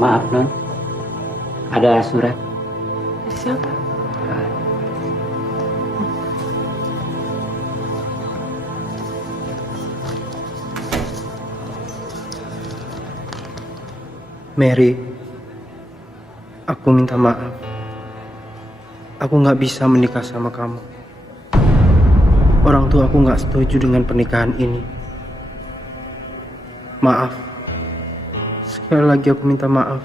Maaf, Non. Ada surat. Siapa? Mary, aku minta maaf. Aku nggak bisa menikah sama kamu. Orang tua aku nggak setuju dengan pernikahan ini. Maaf. Sekali lagi aku minta maaf.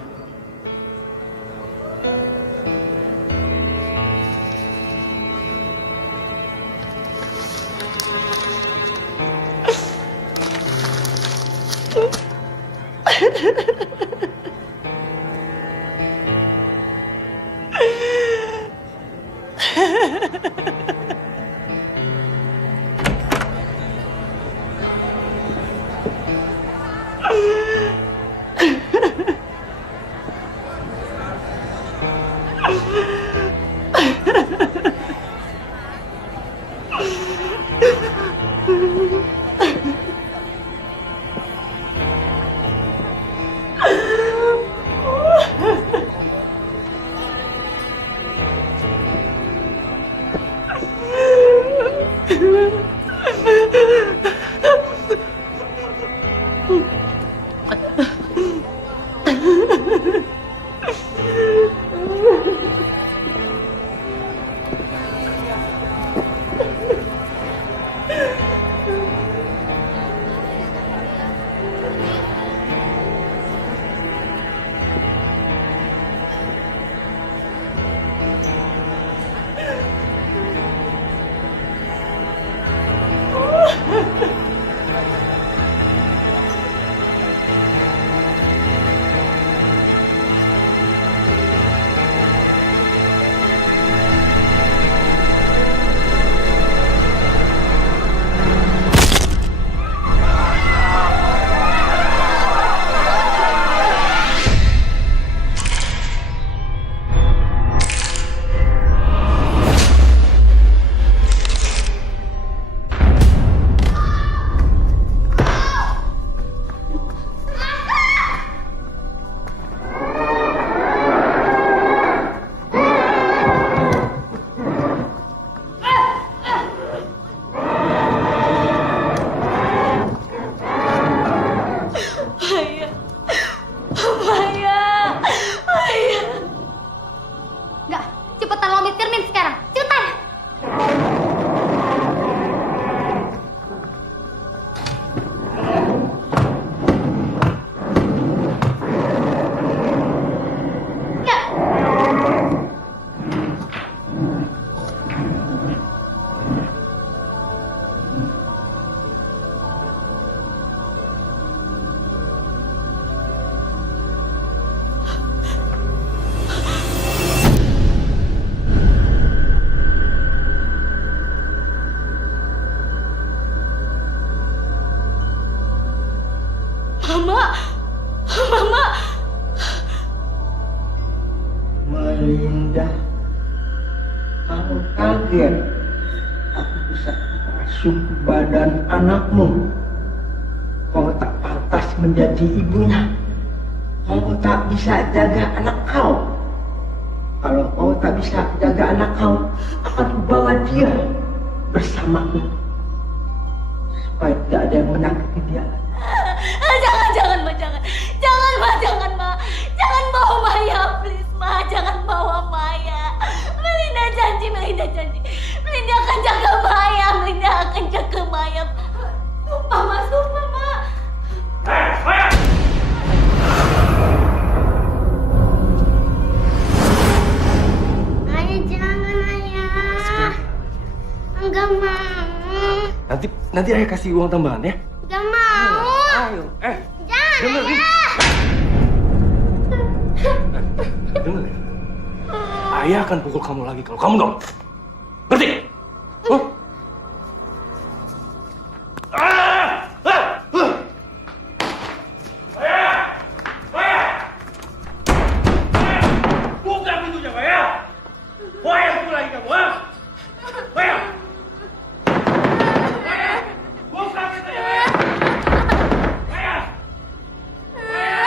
Melinda, kamu kaget aku bisa masuk ke badan anakmu. Kau tak pantas menjadi ibunya. Kau tak bisa jaga anak kau. Kalau kau tak bisa jaga anak kau, akan kubawa dia bersamaku supaya tidak ada yang menyakiti dia. Jangan, Ma, jangan. Jangan, Ma, jangan, Ma. Jangan bawa Maya, please, Ma. Jangan bawa Maya. Melinda janji. Melinda akan jaga Maya. Melinda akan jaga Maya. Sumpah, Ma, sumpah, Ma. Maya! Ayah, jangan, Ayah. Enggak mau. Nanti ayah kasih uang tambahan ya. Enggak mau. Ayo, Jangan, dengerin. Ayah. Dengerin. Ayah akan pukul kamu lagi kalau kamu nolak. Ngerti? Huh? Buka pintunya, Maya! Maya, buka lagi kamu, ha? Maya! Maya! Buka pintunya, Maya! Maya! Maya!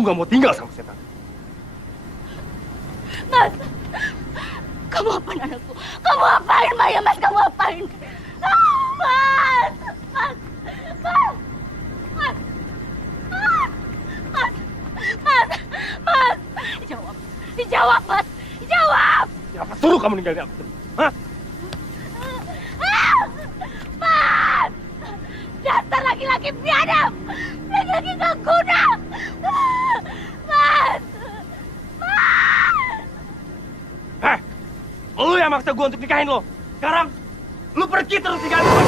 kamu gak mau tinggal sama setan. Mas, kamu apain anakku? Kamu apain Maya, Mas? Kamu apain? Mas, Mas, Mas, Mas, Mas, Mas, Mas, jawab, dijawab, Mas, jawab. Siapa suruh kamu ninggalin aku? Hah? Mas, dasar laki-laki biadab, laki-laki gak guna. Mas, Mas. Heh, lu yang maksa gue untuk nikahin lo. Sekarang, lu pergi terus tinggalin gue.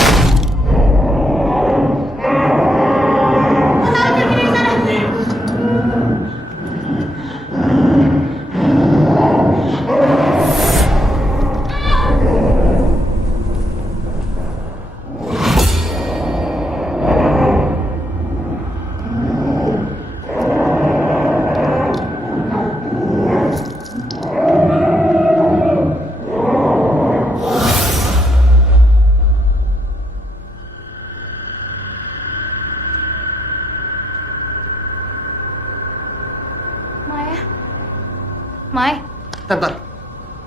Maya, Mai, Bentar.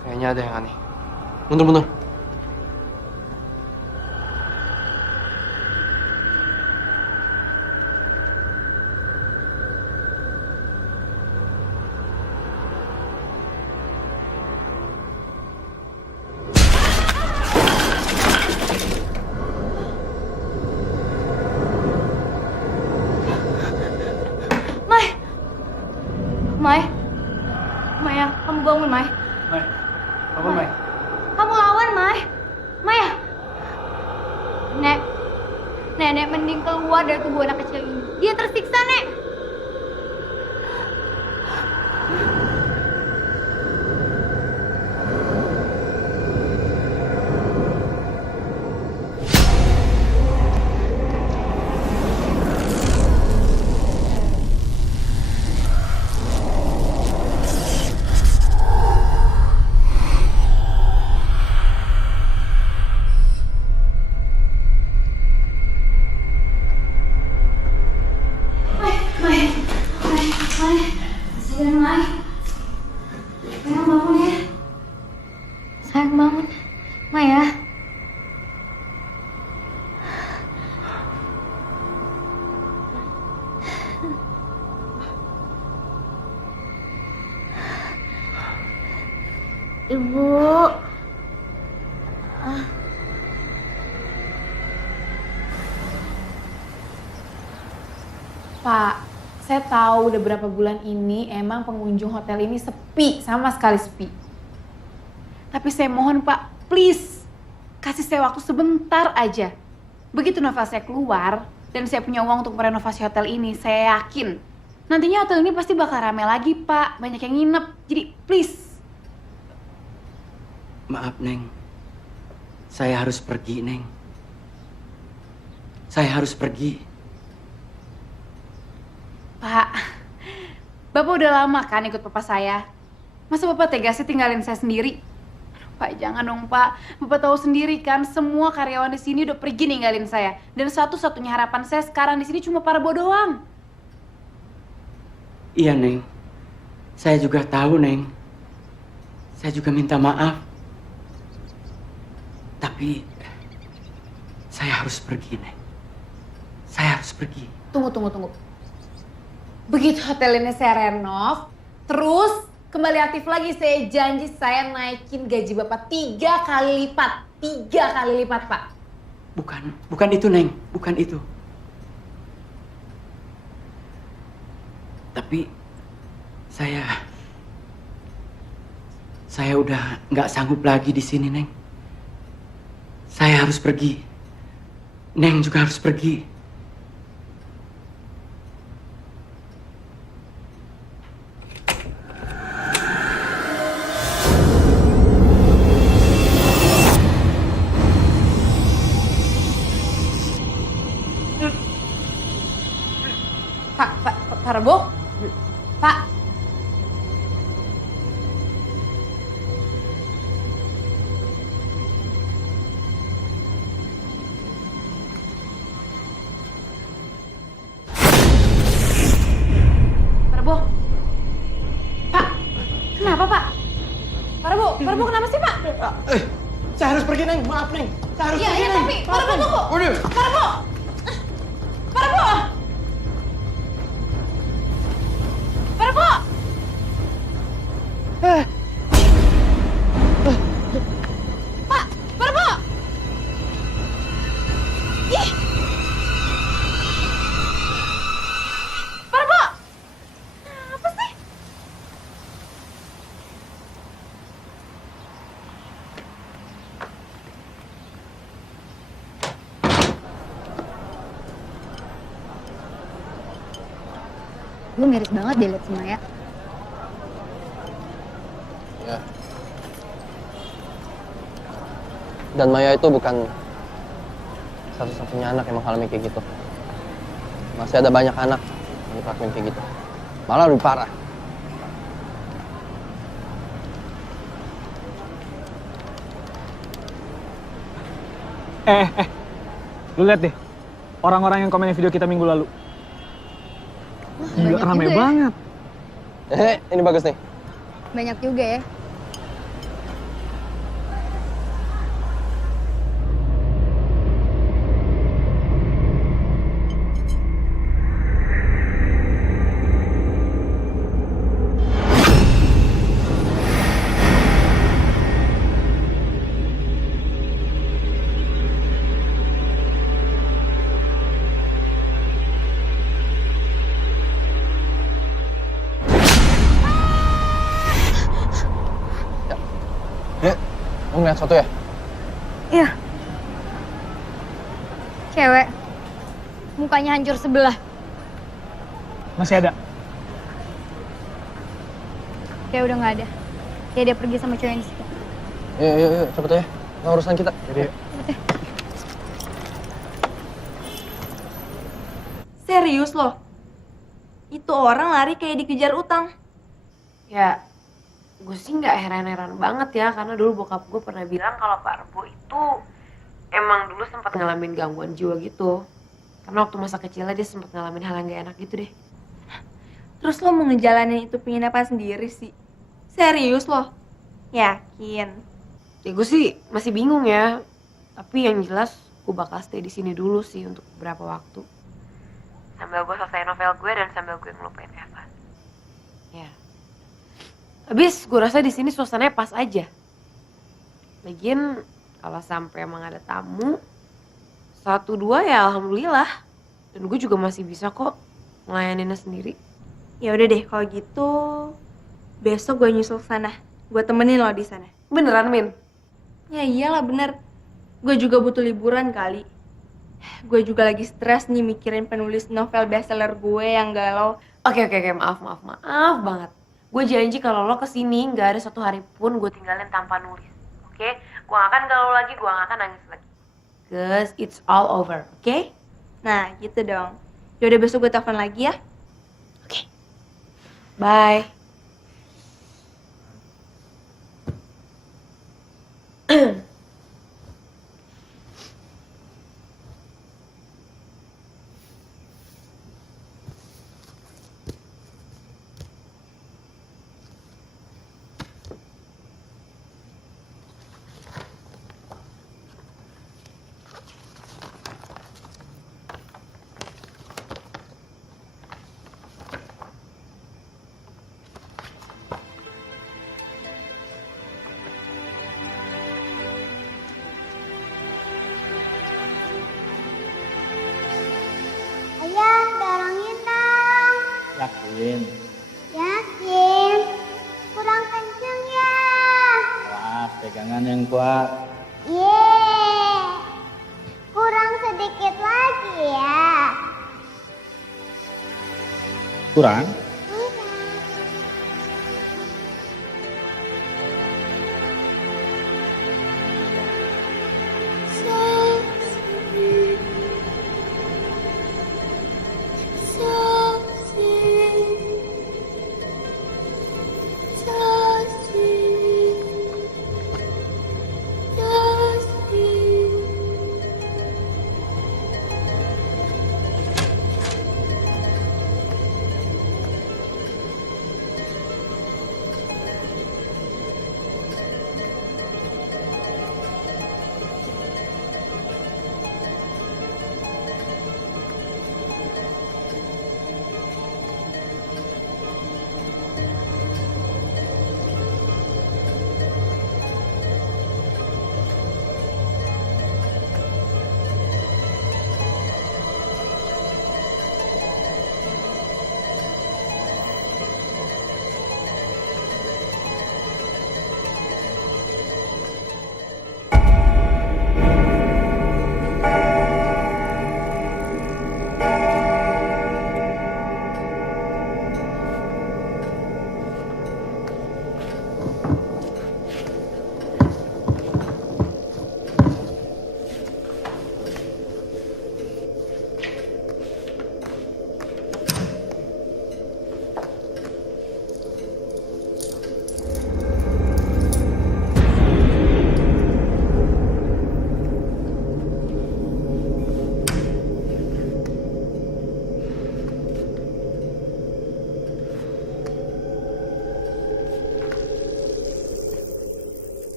Kayaknya ada yang aneh. Mundur. Mai, Maya, kamu bangun, Mai. Mai, bangun Mai. Kamu lawan, Mai. Maya. Nenek mending keluar dari tubuh anak kecil ini. Dia tersiksa, Nek. Sayang, Mai. Sayang, bangun ya. Sayang, bangun. Maya. Ibu. Pak, saya tahu udah berapa bulan ini emang pengunjung hotel ini sepi, sama sekali sepi. Tapi saya mohon Pak, please, kasih saya waktu sebentar aja. Begitu novel saya keluar, dan saya punya uang untuk merenovasi hotel ini, saya yakin nantinya hotel ini pasti bakal rame lagi Pak, banyak yang nginep. Jadi please. Maaf, Neng. Saya harus pergi, Neng. Saya harus pergi. Pak, Bapak udah lama kan ikut papa saya? Masa Bapak tega sih tinggalin saya sendiri? Pak, jangan dong Pak. Bapak tahu sendiri kan, semua karyawan di sini udah pergi ninggalin saya. Dan satu-satunya harapan saya sekarang di sini cuma Pak Rebo doang. Iya, Neng. Saya juga tahu, Neng. Saya juga minta maaf. Tapi saya harus pergi, Neng. Saya harus pergi. Tunggu. Begitu hotel ini saya renov, terus kembali aktif lagi, saya janji saya naikin gaji Bapak 3 kali lipat. 3 kali lipat, Pak. Bukan itu, Neng. Bukan itu. Tapi saya udah nggak sanggup lagi di sini, Neng. Saya harus pergi. Neng juga harus pergi. Pak Rebo? Pak? Pak Rebo? Saya harus pergi, Neng. Maaf, Neng. Saya harus pergi, Iya, Neng. tapi Maaf, Neng. tunggu. Parbo! Parbo! Parbo! Pak, Parbo! Ih! Parbo! Apa sih? Lu miris banget deh liat si Maya. Ya. Dan Maya itu bukan satu-satunya anak yang mengalami kayak gitu. Masih ada banyak anak yang diperlakuin kayak gitu. Malah lebih parah. Lu lihat deh, orang-orang yang komen video kita minggu lalu. Gila, Banyak rame juga ya. banget. Ini bagus nih. Banyak juga ya. Lu ngeliat sesuatu ya? Iya. Cewek. Mukanya hancur sebelah. Masih ada. Kayak udah nggak ada. Kayak dia pergi sama cewek yang di situ. Yuk, cepet ya. Nggak urusan kita. Jadi, Serius loh? Itu orang lari kayak dikejar utang. Ya, gue sih nggak heran-heran banget ya, karena dulu bokap gue pernah bilang kalau Pak Rebo itu emang dulu sempat ngalamin gangguan jiwa gitu. Karena waktu masa kecilnya dia sempat ngalamin hal yang gak enak gitu deh. Terus lo mau ngejalanin itu penginapan sendiri sih? Serius loh? Yakin? Ya gue sih masih bingung ya, tapi yang jelas gue bakal stay di sini dulu sih untuk beberapa waktu. Sambil gue selesai novel gue dan sambil gue ngelupain Eva. Ya. Habis gue rasa di sini suasananya pas aja. Lagian kalau sampai emang ada tamu, 1-2 ya alhamdulillah. Dan gue juga masih bisa kok ngelayaninnya sendiri. Ya udah deh kalau gitu besok gue nyusul ke sana. Gue temenin lo di sana. Beneran, Min? Ya iyalah bener. Gue juga butuh liburan kali. Gue juga lagi stres nih mikirin penulis novel bestseller gue yang galau. Oke, maaf banget. Gue janji kalau lo kesini nggak ada satu hari pun gue tinggalin tanpa nulis. Oke? Gue gak akan galau lagi, gue gak akan nangis lagi. Cause it's all over, oke? Nah gitu dong. Yaudah besok gue telepon lagi ya. Oke. Bye. Ayah, dorongin dong. Yakin? Yakin. Kurang kenceng ya. Wah, pegangan yang kuat. Yeay. Kurang sedikit lagi ya. Kurang?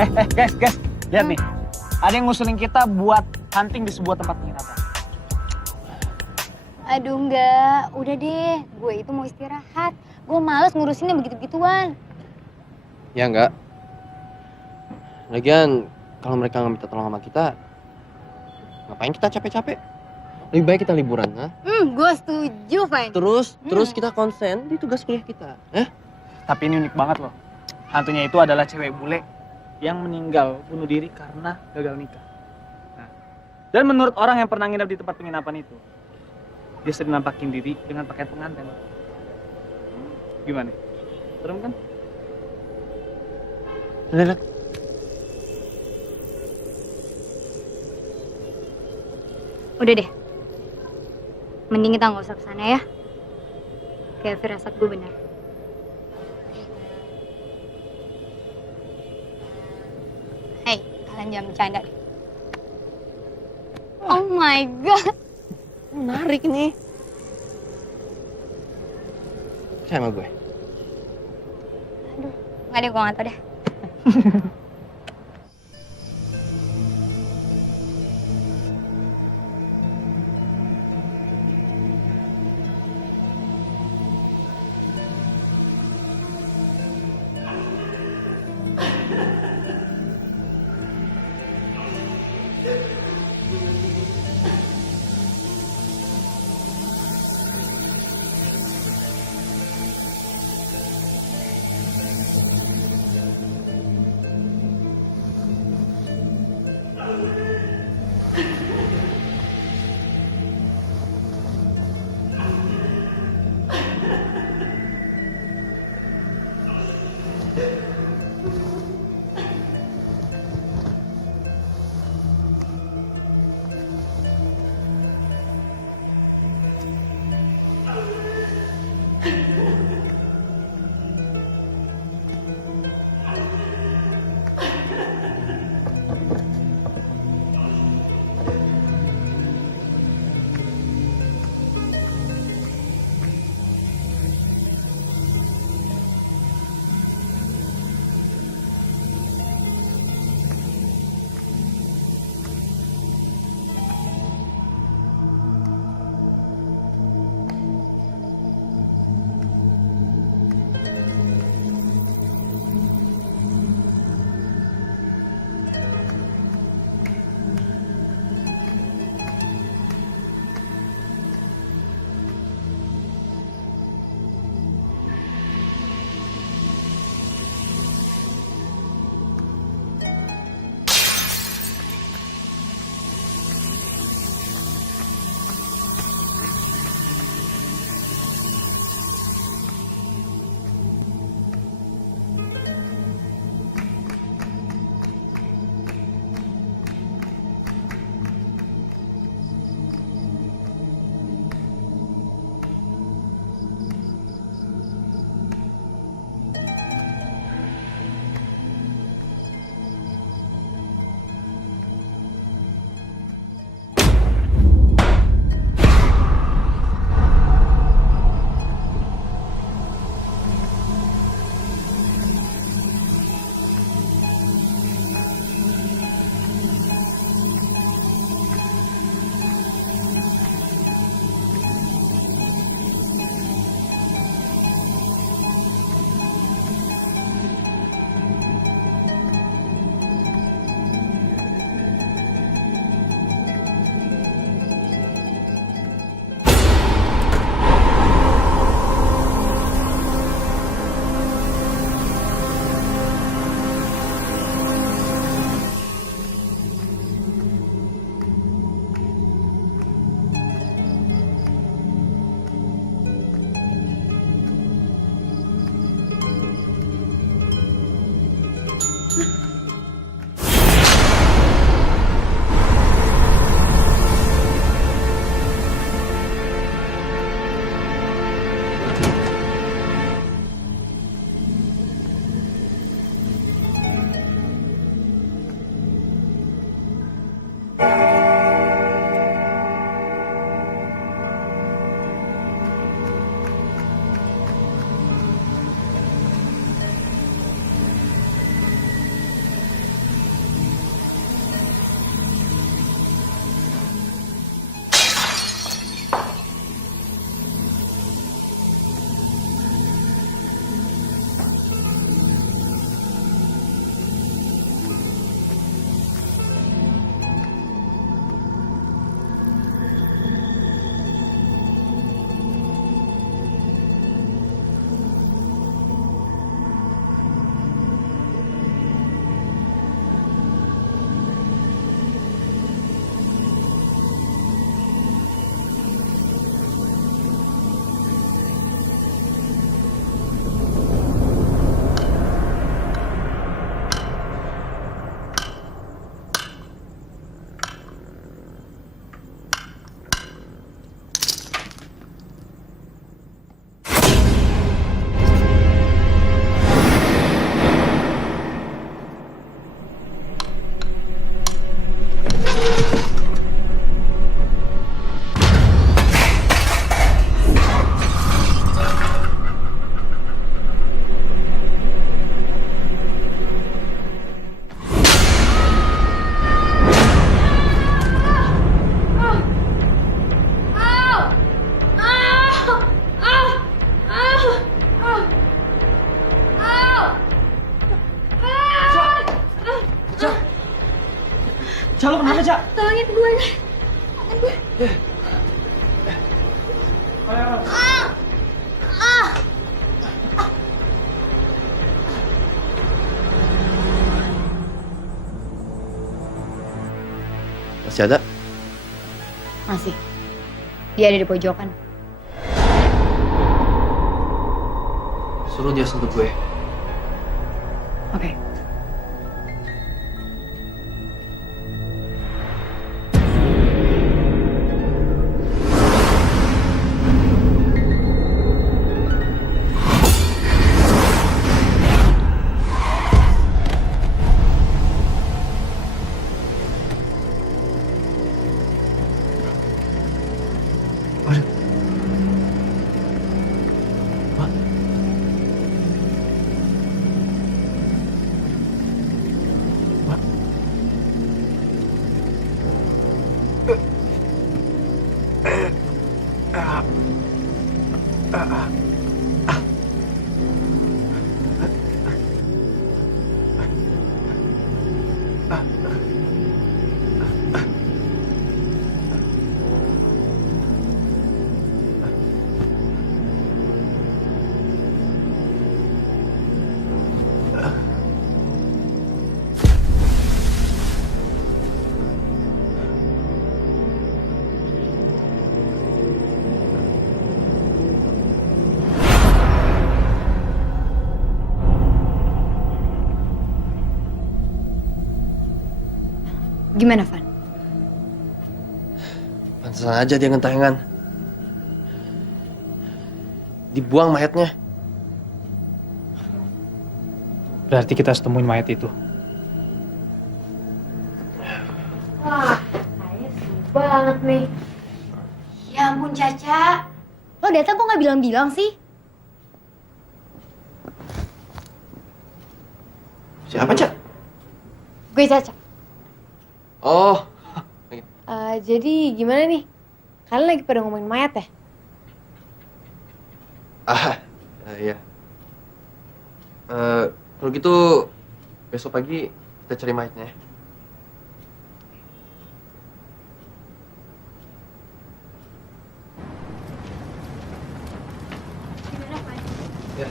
Guys, lihat nih. Ada yang ngusulin kita buat hunting di sebuah tempat penginapan. Aduh enggak, udah deh. Gue itu mau istirahat. Gue males ngurusinnya begitu-begituan. Ya enggak. Lagian kalau mereka nggak minta tolong sama kita, ngapain kita capek-capek? Lebih baik kita liburan, ha? Gue setuju, Fine. Terus kita konsen di tugas kuliah kita, Tapi ini unik banget loh. Hantunya itu adalah cewek bule yang meninggal bunuh diri karena gagal nikah. Nah, dan menurut orang yang pernah nginep di tempat penginapan itu, dia sering nampakin diri dengan pakaian pengantin. Gimana? Serem kan? Lihat. Udah deh. Mending kita nggak usah kesana ya. Kayak firasat gue benar. Hei, kalian jangan bercanda deh. Oh my god. Menarik nih. Percaya sama gue. Aduh, nggak deh, gue nggak tau deh. Cak, lu kenapa, Cak? Tolongin gue. Masih ada? Masih. Dia ada di pojokan. Suruh dia sentuh gue. Oke. Gimana, Van? Pantesan aja dia ngentayangan. Dibuang mayatnya. Berarti kita harus temuin mayat itu. Wah, kayaknya seru banget nih. Ya ampun, Caca. Lo datang kok nggak bilang-bilang sih? Siapa, Cak? Gue Caca. Oh. Jadi gimana nih? Kalian lagi pada ngomongin mayat ya? Iya. Kalau gitu besok pagi kita cari mayatnya ya. Ya.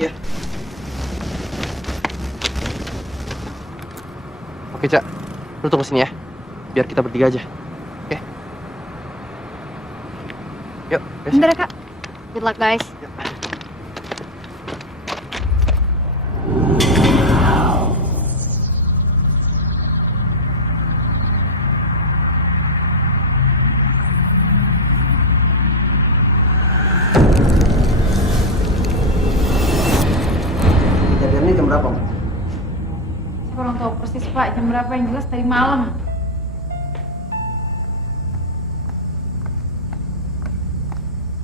Ya. Oke, Cak. Lu tunggu sini ya. Biar kita bertiga aja. Oke? Yuk, guys. Bentar ya, Kak. Good luck, guys. Kejadiannya jam berapa, Mbak? Saya kurang tahu persis, Pak. Jam berapa, yang jelas tadi malam.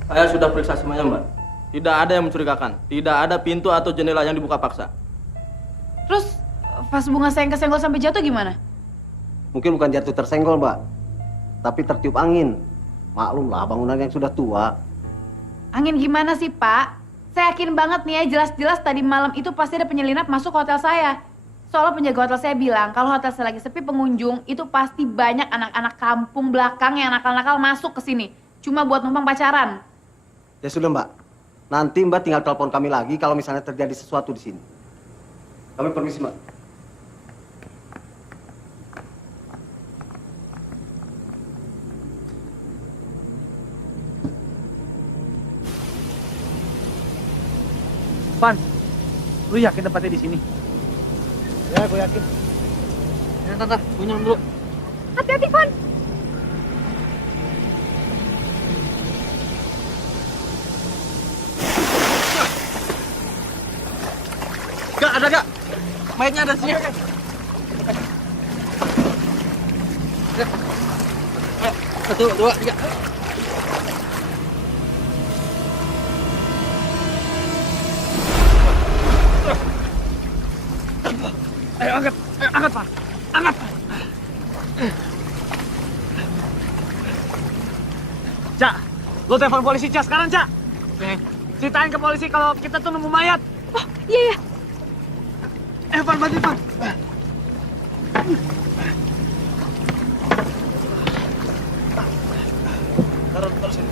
Saya sudah periksa semuanya, Mbak. Tidak ada yang mencurigakan. Tidak ada pintu atau jendela yang dibuka paksa. Terus pas bunga sayang kesenggol sampai jatuh gimana? Mungkin bukan jatuh tersenggol, Mbak. Tapi tertiup angin. Maklum lah, bangunan yang sudah tua. Angin gimana sih, Pak? Saya yakin banget nih ya, jelas-jelas tadi malam itu pasti ada penyelinap masuk ke hotel saya. Soalnya penjaga hotel saya bilang, kalau hotel saya lagi sepi pengunjung, itu pasti banyak anak-anak kampung belakang yang nakal-nakal masuk ke sini. Cuma buat numpang pacaran. Ya sudah, Mbak. Nanti Mbak tinggal telepon kami lagi kalau misalnya terjadi sesuatu di sini. Kami permisi, Mbak. Van, lu yakin tempatnya di sini? Ya, gue yakin. Ya, Tante, gue nyelam dulu. Hati-hati, Van. Gak, ada gak? Mayatnya ada sini. Satu, dua, tiga. Ayo angkat, Van. Angkat. Cak, lu telepon polisi, Cak, sekarang, Cak. Ceritain ke polisi kalau kita tuh nemu mayat. Oh, iya, iya. Evan, bantu Evan. Taruh sini.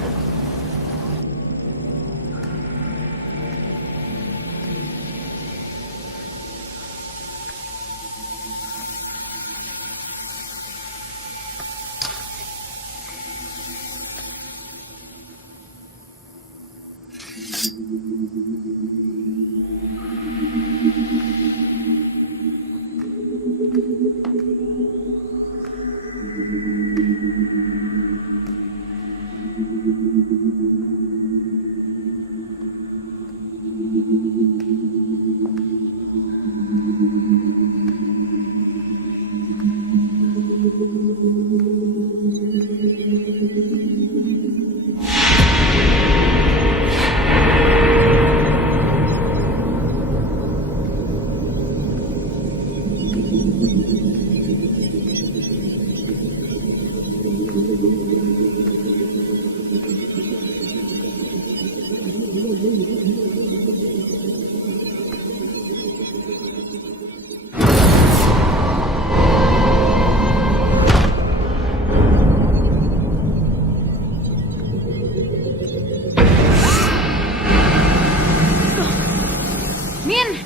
Min,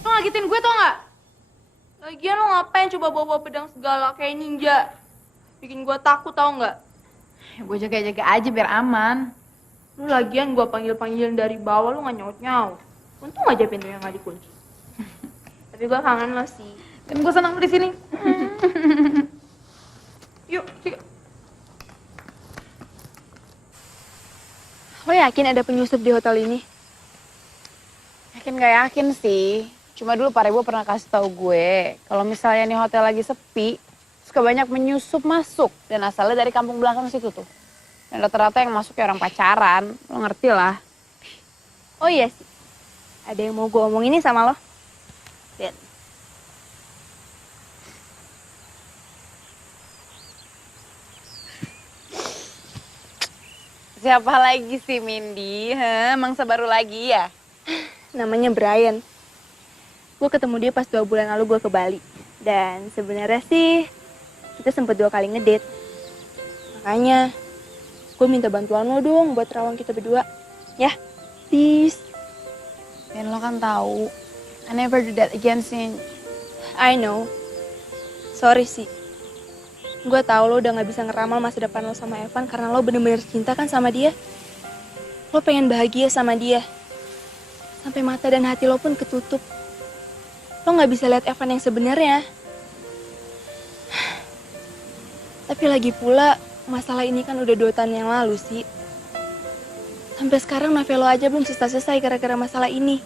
lo ngagetin gue tau gak? Lagian lo ngapain coba bawa pedang segala kayak ninja? Bikin gue takut tau nggak? Ya, gue jaga-jaga aja biar aman. Lu lagian gue panggil-panggilin dari bawah lu nggak nyaut-nyaut. Untung aja pintunya nggak dikunci. Tapi gue kangen lo sih. Dan gue senang di sini. Yuk, yuk. Lo yakin ada penyusup di hotel ini? Yakin gak yakin sih. Cuma dulu Pak Rebo pernah kasih tahu gue kalau misalnya nih hotel lagi sepi, suka banyak menyusup masuk dan asalnya dari kampung belakang situ tuh. Dan rata-rata yang masuk ya orang pacaran, lo ngerti lah. Oh iya sih. Ada yang mau gue omongin nih sama lo. Lihat. Siapa lagi sih Mindy? Mangsa baru lagi ya? Namanya Brian. Gue ketemu dia pas 2 bulan lalu gue ke Bali. Dan sebenarnya sih kita sempat 2 kali ngedate. Makanya gue minta bantuan lo dong buat rawang kita berdua. Ya, please. Dan lo kan tahu, I never do that again, Sin. I know. Sorry sih. Gue tahu lo udah gak bisa ngeramal masa depan lo sama Evan karena lo bener-bener cinta kan sama dia. Lo pengen bahagia sama dia. Sampai mata dan hati lo pun ketutup. Lo gak bisa lihat Evan yang sebenarnya. Tapi lagi pula, masalah ini kan udah 2 tahun yang lalu sih. Sampai sekarang novel lo aja belum selesai gara-gara masalah ini.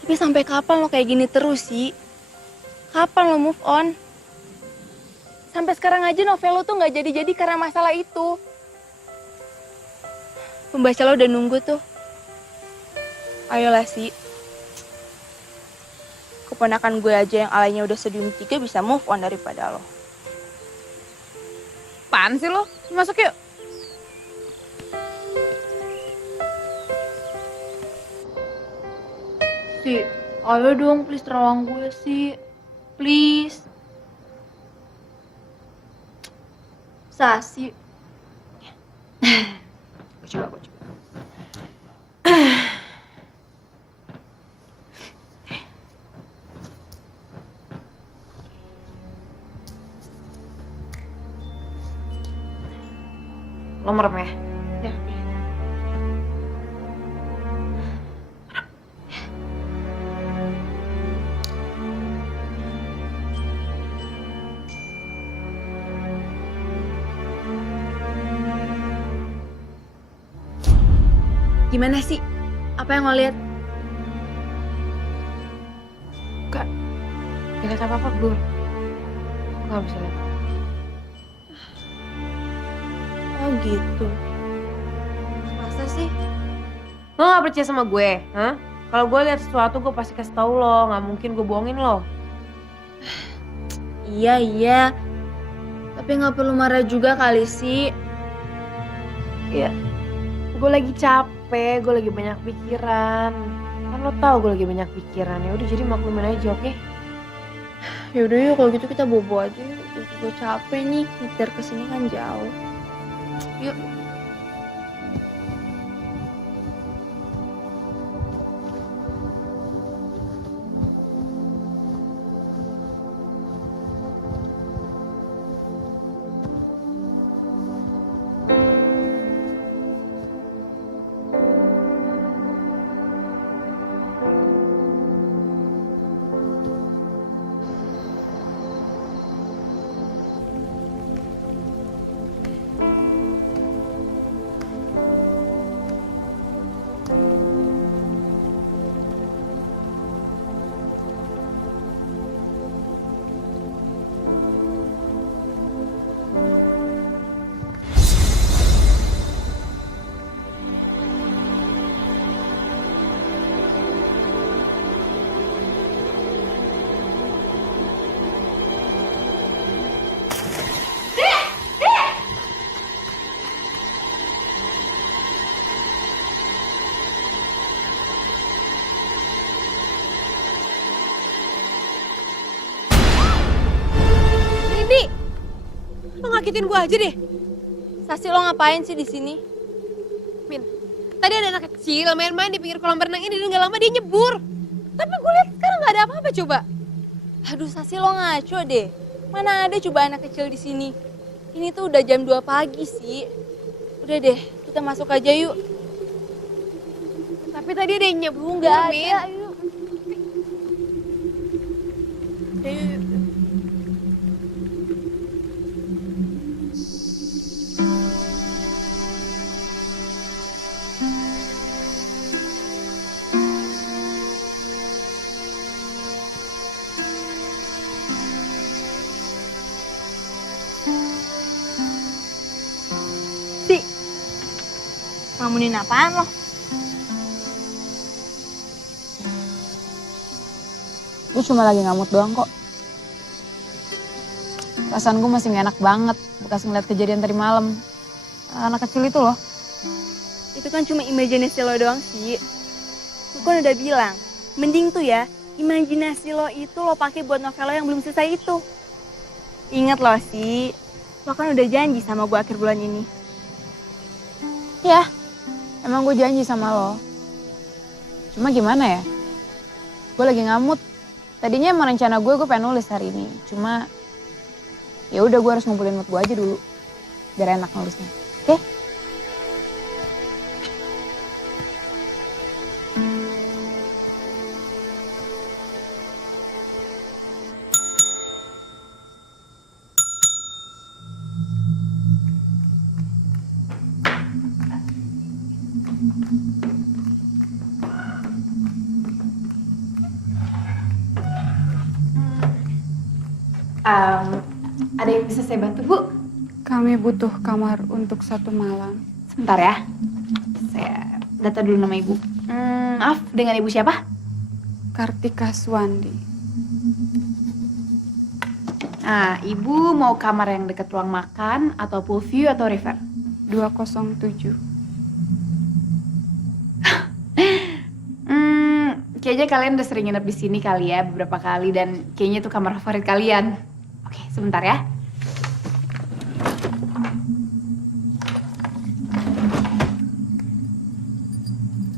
Tapi sampai kapan lo kayak gini terus sih? Kapan lo move on? Sampai sekarang aja novel lo tuh gak jadi-jadi karena masalah itu. Pembaca lo udah nunggu tuh. Ayolah sih. Keponakan gue aja yang alainya udah sedih 3 bisa move on daripada lo. Apaan sih lo? Masuk yuk. Si, ayo dong please terawang gue sih. Please. Sasi. Gue coba. Lo merem ya? Ya. Gimana sih? Apa yang lo lihat? Gak lihat apa-apa, Blur. Gak bisa lihat. Oh gitu. Masa sih? Lo gak percaya sama gue? Hah? Kalau gue lihat sesuatu gue pasti kasih tahu lo. Gak mungkin gue bohongin lo. Iya. Tapi gak perlu marah juga kali sih. Iya. Gue lagi capek, gue lagi banyak pikiran. Kan lo tau gue lagi banyak pikiran, ya udah jadi maklumin aja, oke? Yaudah yuk kalau gitu kita bobo aja yuk. Gue capek nih, nyetir kesini kan jauh. Yuk. Ngagetin gue aja deh. Sasi, lo ngapain sih di sini? Min, tadi ada anak kecil main-main di pinggir kolam renang ini dan gak lama dia nyebur. Tapi gue lihat sekarang gak ada apa-apa coba. Aduh Sasi, lo ngaco deh. Mana ada coba anak kecil di sini. Ini tuh udah jam 2 pagi sih. Udah deh, kita masuk aja yuk. Tapi tadi ada yang nyebur Nggak Min. ada, yuk. Yuk. Ngamunin apaan lo? Gue cuma lagi ngamut doang kok. Perasaan gue masih gak enak banget bekas ngeliat kejadian tadi malam. Anak kecil itu loh. Itu kan cuma imajinasi lo doang sih. Gue kan udah bilang, mending tuh ya, imajinasi lo itu lo pakai buat novel lo yang belum selesai itu. Ingat lo sih, lo kan udah janji sama gue akhir bulan ini. Ya, emang gue janji sama lo. Cuma gimana ya? Gue lagi ngamut. Tadinya emang rencana gue pengen nulis hari ini. Cuma ya udah gue harus ngumpulin mood gue aja dulu. Biar enak nulisnya. Oke? Ada yang bisa saya bantu, Bu? Kami butuh kamar untuk 1 malam. Sebentar ya. Saya data dulu nama Ibu. Maaf, dengan Ibu siapa? Kartika Swandi. Nah, Ibu mau kamar yang dekat ruang makan atau pool view atau river? 207. Kayaknya kalian udah sering nginep di sini kali ya beberapa kali dan kayaknya itu kamar favorit kalian. Oke, sebentar ya.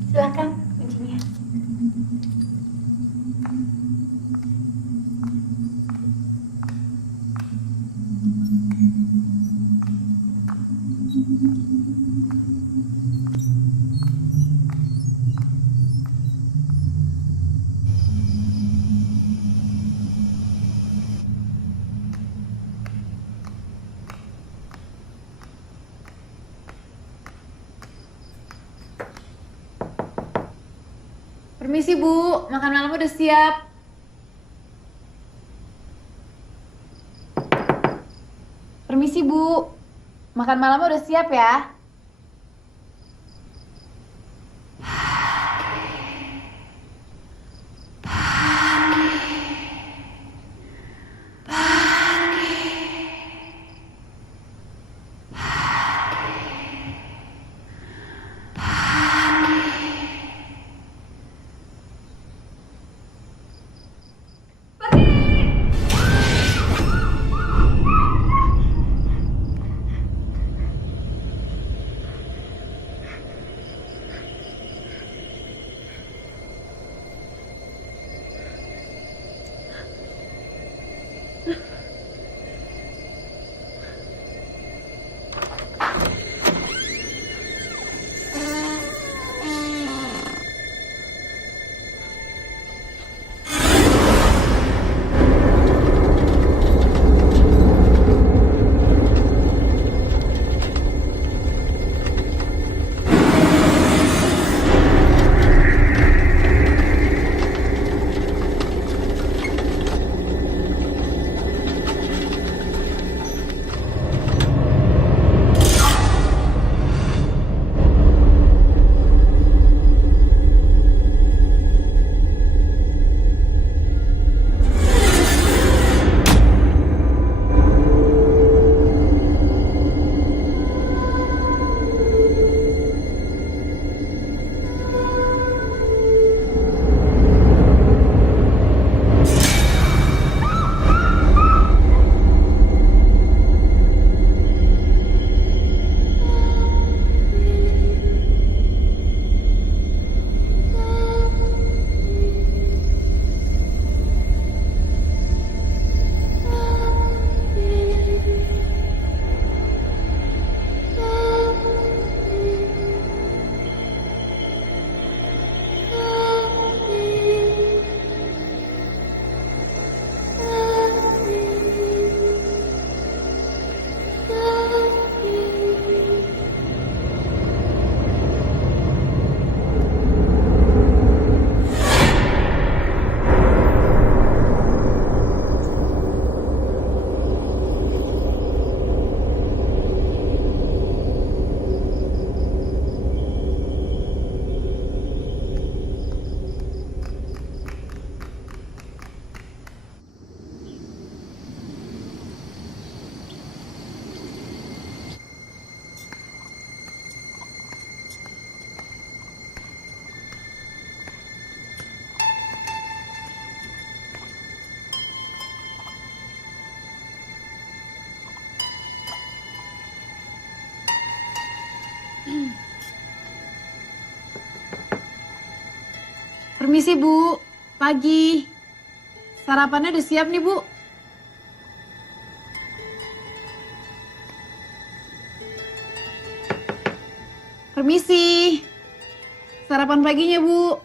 Silakan kuncinya. Permisi Bu, makan malam udah siap. Permisi Bu, makan malam udah siap ya. Permisi Bu, pagi. Sarapannya udah siap nih Bu. Permisi. Sarapan paginya Bu.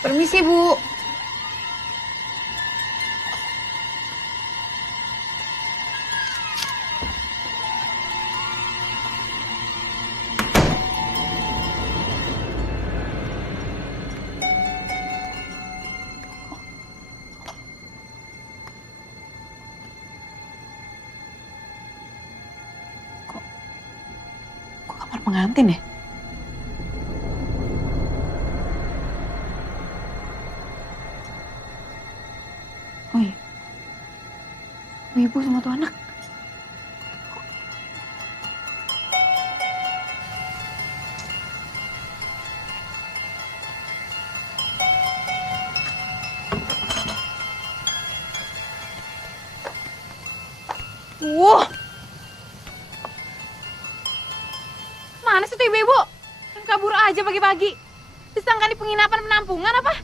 Permisi Bu. Kok kamar pengantin ya? Oh iya. Ibu sama tuh anak. Wah. Mana sih tuh ibu-ibu? Kan kabur aja pagi-pagi. Disangka di penginapan penampungan apa?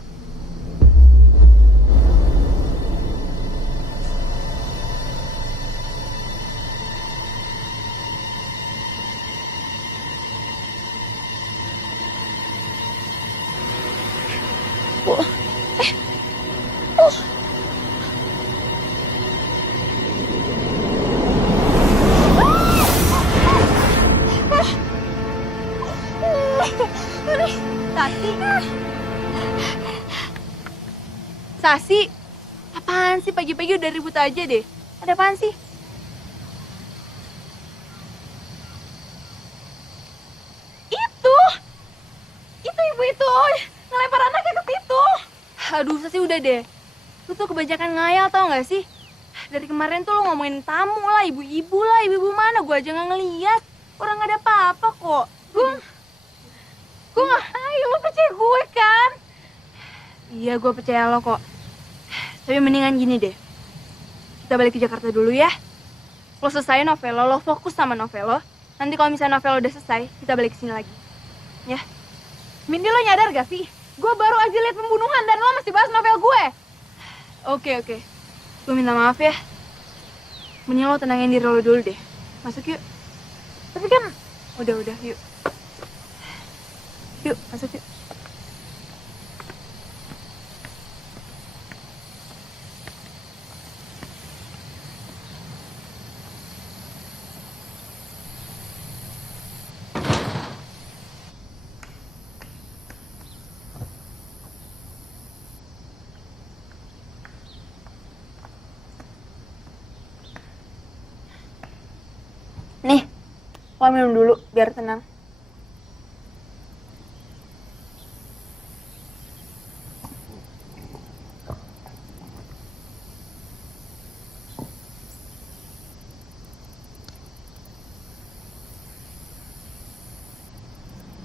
Sasi. Sasi. Apaan sih pagi-pagi udah ribut aja deh. Ada apaan sih? Itu ibu itu. Ngelempar anaknya ke situ. Aduh, Sasi udah deh. Lu tuh kebanyakan ngayal tau gak sih? Dari kemarin tuh lu ngomongin tamu lah, ibu-ibu lah, ibu-ibu mana? Gue aja gak ngeliat. Orang gak ada apa-apa kok. Gue gak, lu percaya gue kan? Iya, gue percaya lo kok. Tapi mendingan gini deh. Kita balik ke Jakarta dulu ya. Lo selesai novel lo fokus sama novel lo. Nanti kalau misalnya novel lo udah selesai, kita balik ke sini lagi. Ya. Mindy, lo nyadar gak sih? Gue baru aja lihat pembunuhan dan lo masih bahas novel gue. Oke. Gue minta maaf ya. Mending lo tenangin diri lo dulu deh. Masuk yuk. Tapi kan... Udah, yuk. Yuk, masuk yuk. Nih, lo minum dulu biar tenang.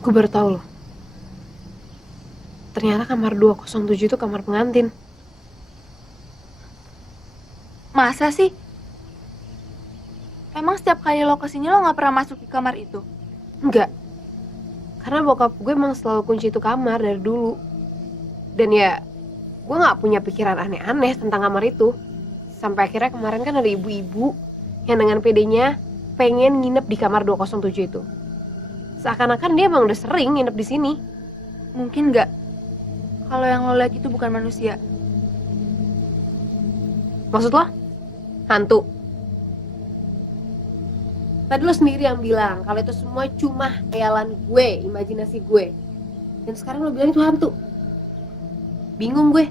Gue baru tahu loh. Ternyata kamar 207 itu kamar pengantin. Masa sih? Emang setiap kali lo kesini lo gak pernah masuk ke kamar itu? Enggak. Karena bokap gue emang selalu kunci itu kamar dari dulu. Dan ya, gue gak punya pikiran aneh-aneh tentang kamar itu. Sampai akhirnya kemarin kan ada ibu-ibu yang dengan pedenya pengen nginep di kamar 207 itu. Seakan-akan dia emang udah sering nginep di sini. Mungkin nggak. Kalau yang lo lihat itu bukan manusia. Maksud lo? Hantu? Tadi lo sendiri yang bilang kalau itu semua cuma khayalan gue, imajinasi gue. Dan sekarang lo bilang itu hantu. Bingung gue.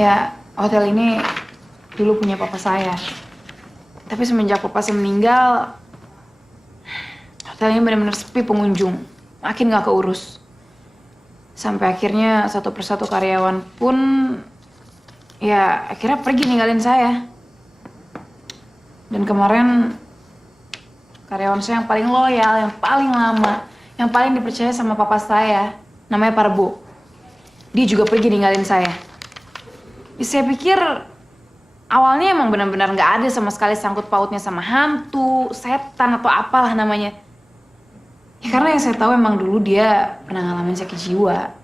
Ya, hotel ini dulu punya papa saya. Tapi semenjak papa saya meninggal, hotel ini benar-benar sepi pengunjung. Makin gak keurus. Sampai akhirnya satu persatu karyawan pun ya akhirnya pergi ninggalin saya. Dan kemarin karyawan saya yang paling loyal, yang paling lama, yang paling dipercaya sama papa saya, namanya Parbo. Dia juga pergi ninggalin saya. Ya, saya pikir awalnya emang benar-benar nggak ada sama sekali sangkut pautnya sama hantu, setan atau apalah namanya. Ya karena yang saya tahu emang dulu dia pernah ngalamin sakit jiwa.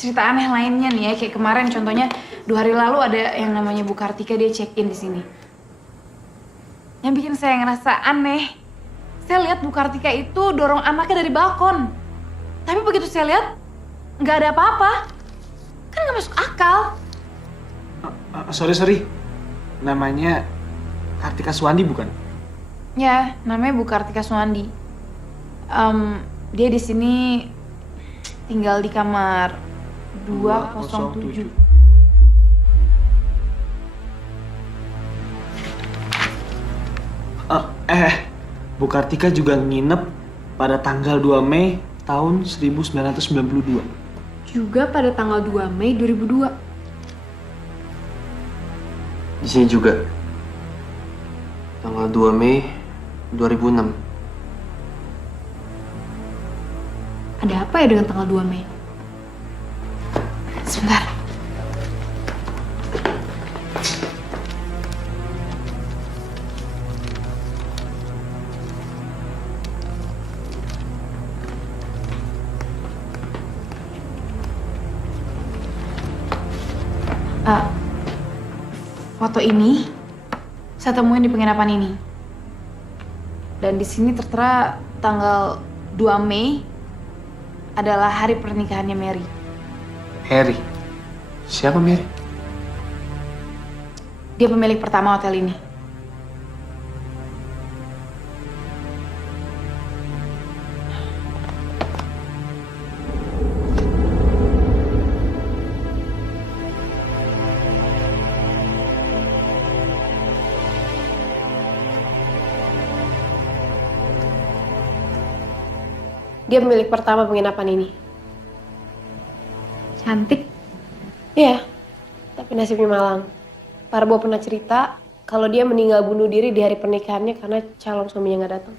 Cerita aneh lainnya nih ya, kayak kemarin contohnya 2 hari lalu ada yang namanya Bu Kartika, dia check-in di sini. Yang bikin saya ngerasa aneh, saya lihat Bu Kartika itu dorong anaknya dari balkon. Tapi begitu saya lihat, nggak ada apa-apa. Kan nggak masuk akal. Sorry. Namanya Kartika Suwandi bukan? Ya, namanya Bu Kartika Suwandi. Dia di sini tinggal di kamar 207. Bu Kartika juga nginep pada tanggal 2 Mei tahun 1992. Juga pada tanggal 2 Mei 2002. Di sini juga. Tanggal 2 Mei 2006. Ada apa ya dengan tanggal 2 Mei? Sebentar. Foto ini saya temuin di penginapan ini. Dan di sini tertera tanggal 2 Mei adalah hari pernikahannya Mary. Harry? Siapa Mary? Dia pemilik pertama hotel ini. Dia pemilik pertama penginapan ini. Cantik. Iya, tapi nasibnya malang. Parbo pernah cerita kalau dia meninggal bunuh diri di hari pernikahannya karena calon suaminya nggak datang.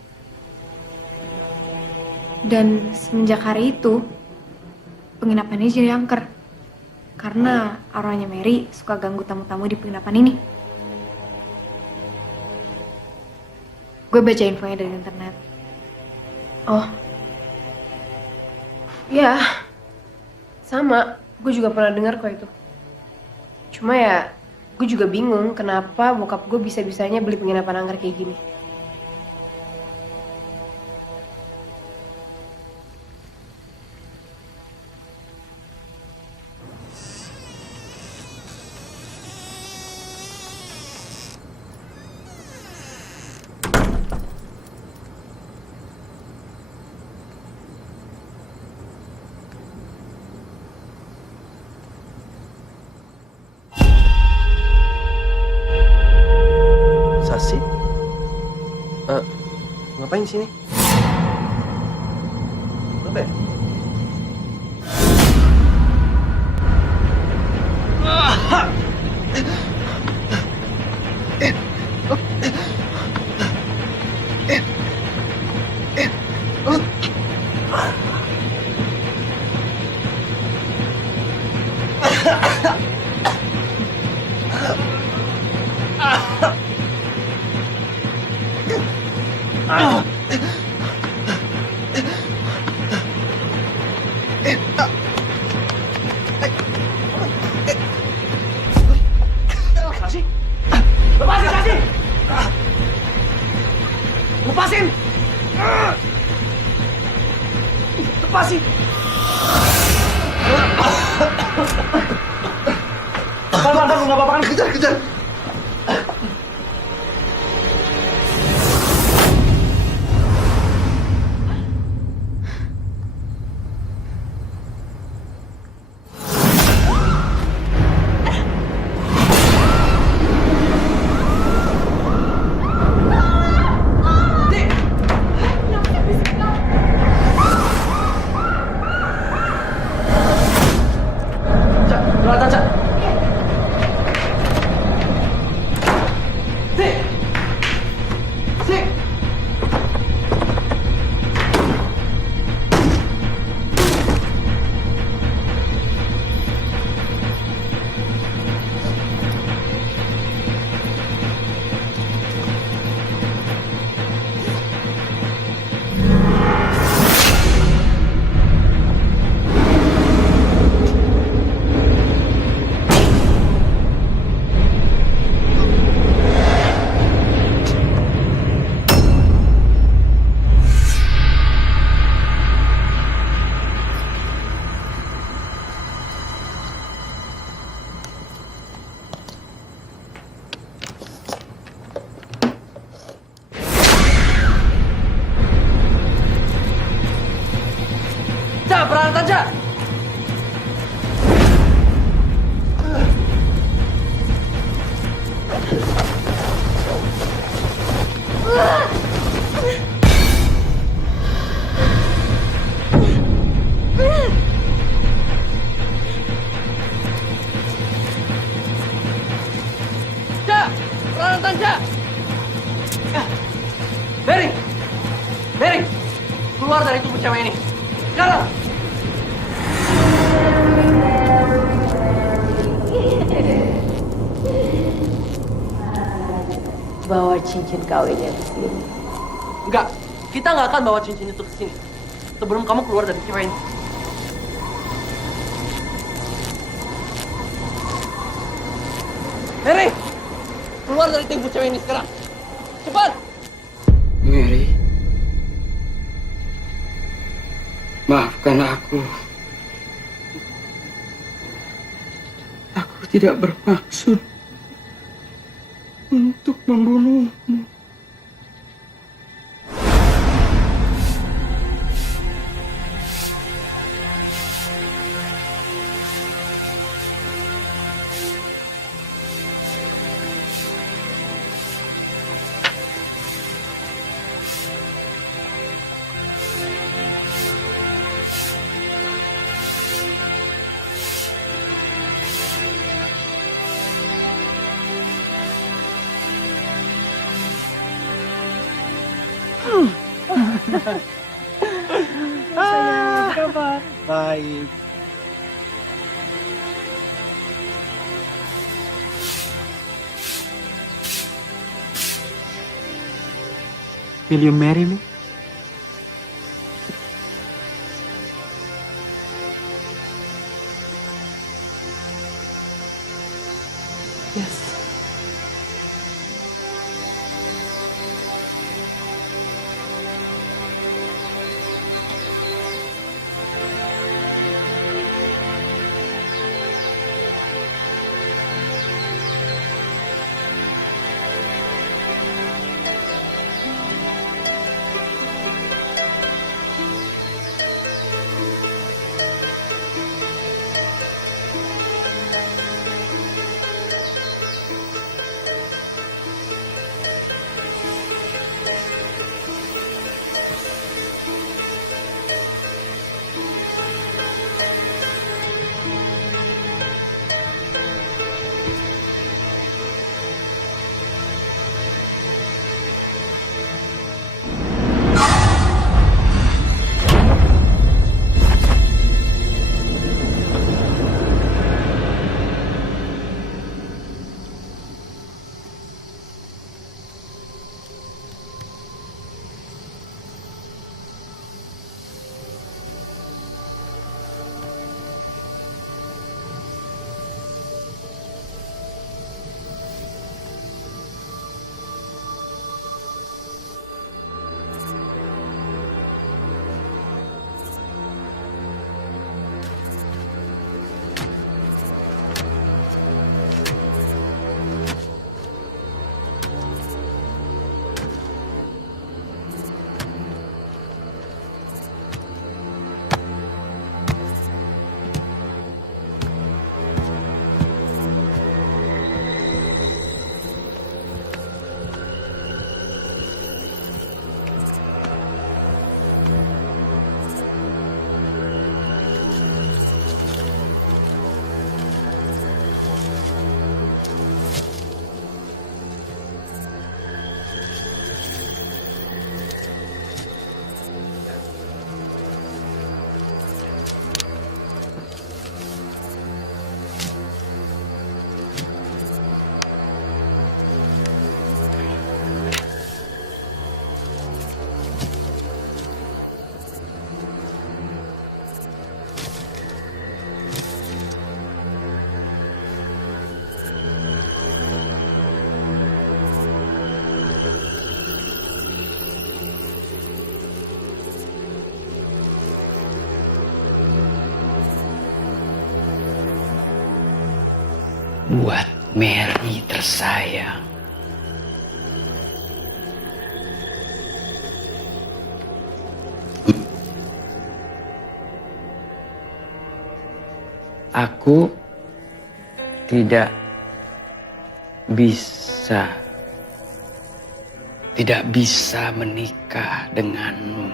Dan semenjak hari itu, penginapan ini jadi angker. Karena arwahnya Mary suka ganggu tamu-tamu di penginapan ini. Gue baca infonya dari internet. Oh. Ya, sama. Gue juga pernah dengar kok itu. Cuma ya, gue juga bingung kenapa bokap gue bisa-bisanya beli penginapan angker kayak gini. Sasi? Ngapain di sini? Apa ya? Lepasin! Lepasin! Bang, lu nggak apa-apa kan? Kejar! Tanja! Bering! Bering! Keluar dari tubuh cewek ini. Sekarang! Bawa cincin kawinnya ke sini. Enggak, kita nggak akan bawa cincin itu ke sini sebelum kamu keluar dari cewek ini. Mary, keluar dari tubuh cewek ini sekarang. Cepat! Mary, maafkan aku. Aku tidak bermaksud untuk membunuhmu. Kabar? Baik. Will you marry me? Yes. Buat Mary tersayang. Aku tidak bisa menikah denganmu.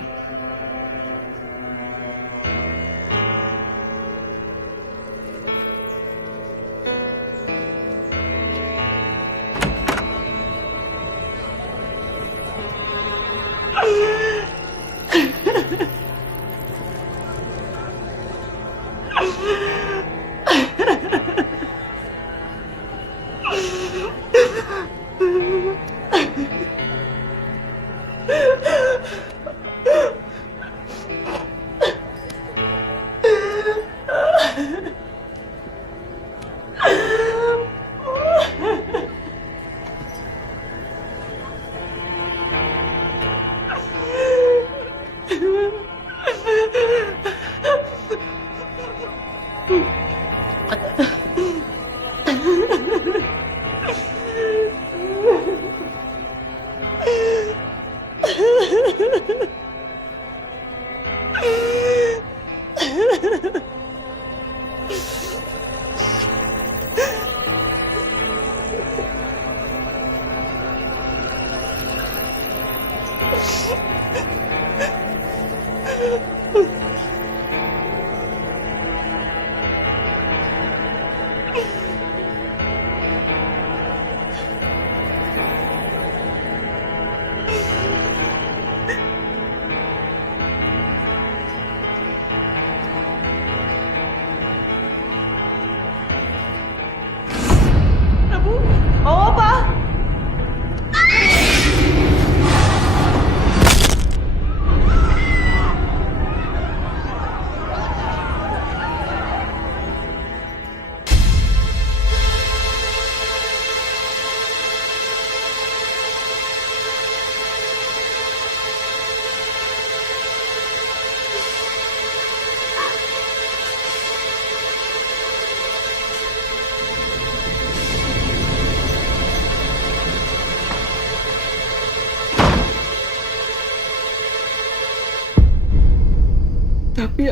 Tapi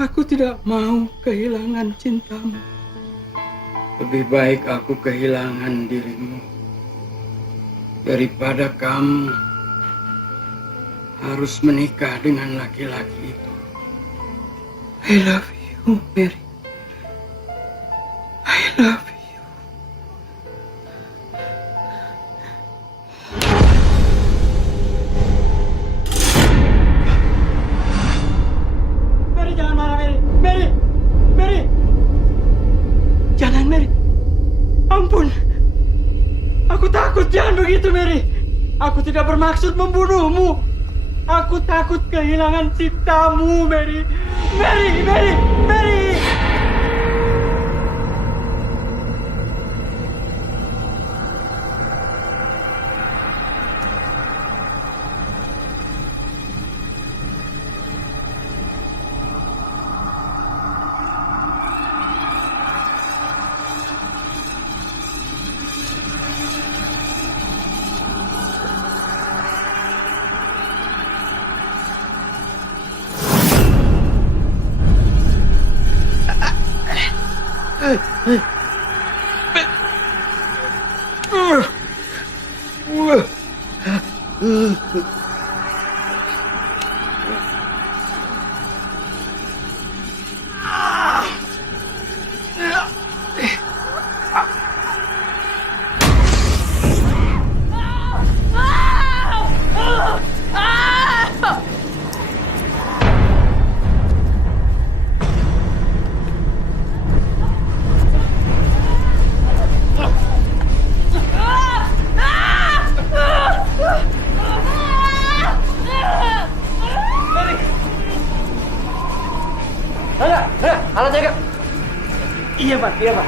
aku tidak mau kehilangan cintamu. Lebih baik aku kehilangan dirimu daripada kamu harus menikah dengan laki-laki itu. I love you, Mary. I love you. Mary, jangan marah, Mary. Mary! Mary! Jangan, Mary. Ampun. Aku takut, jangan begitu, Mary. Aku tidak bermaksud membunuhmu. Aku takut kehilangan cintamu, Mary. Mary, Mary, Mary! Alat jaga. Iya, Pak. Iya, Pak.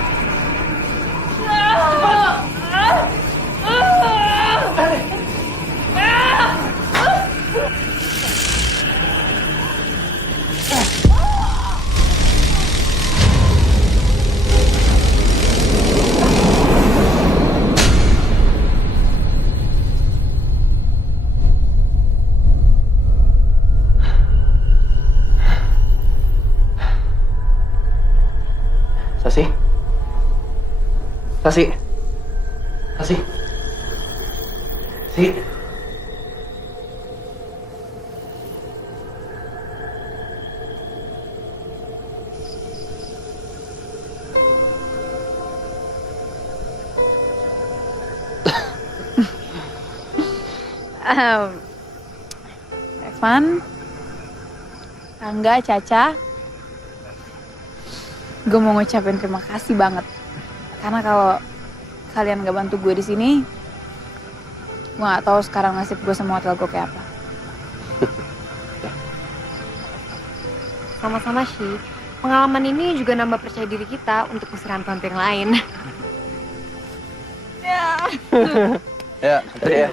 Sasi? Sasi? Sasi? Si? Evan, Angga, Caca, gue mau ngucapin terima kasih banget. Karena kalau kalian gak bantu gue di sini, gue gak tahu sekarang nasib gue sama hotel gue kayak apa. Sama-sama sih. Pengalaman ini juga nambah percaya diri kita untuk ngusir vampir lain. Ya,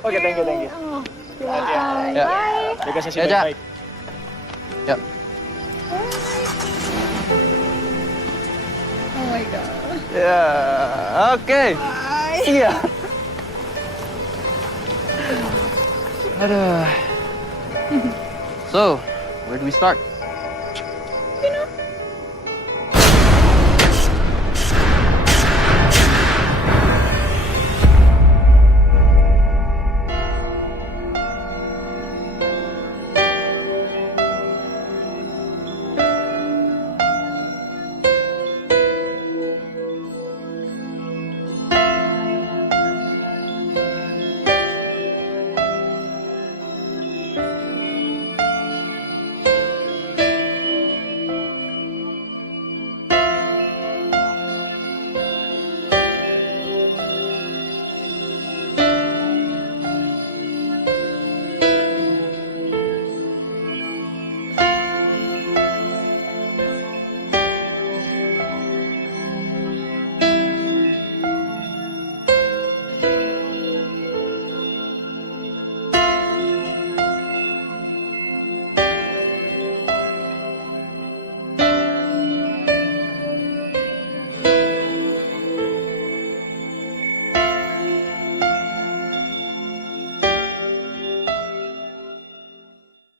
Oke, thank you. Ya. Jaga sesi Ya, baik-baik. Ya. Oh my god. Ya, oke. Iya. Aduh. So, where do we start?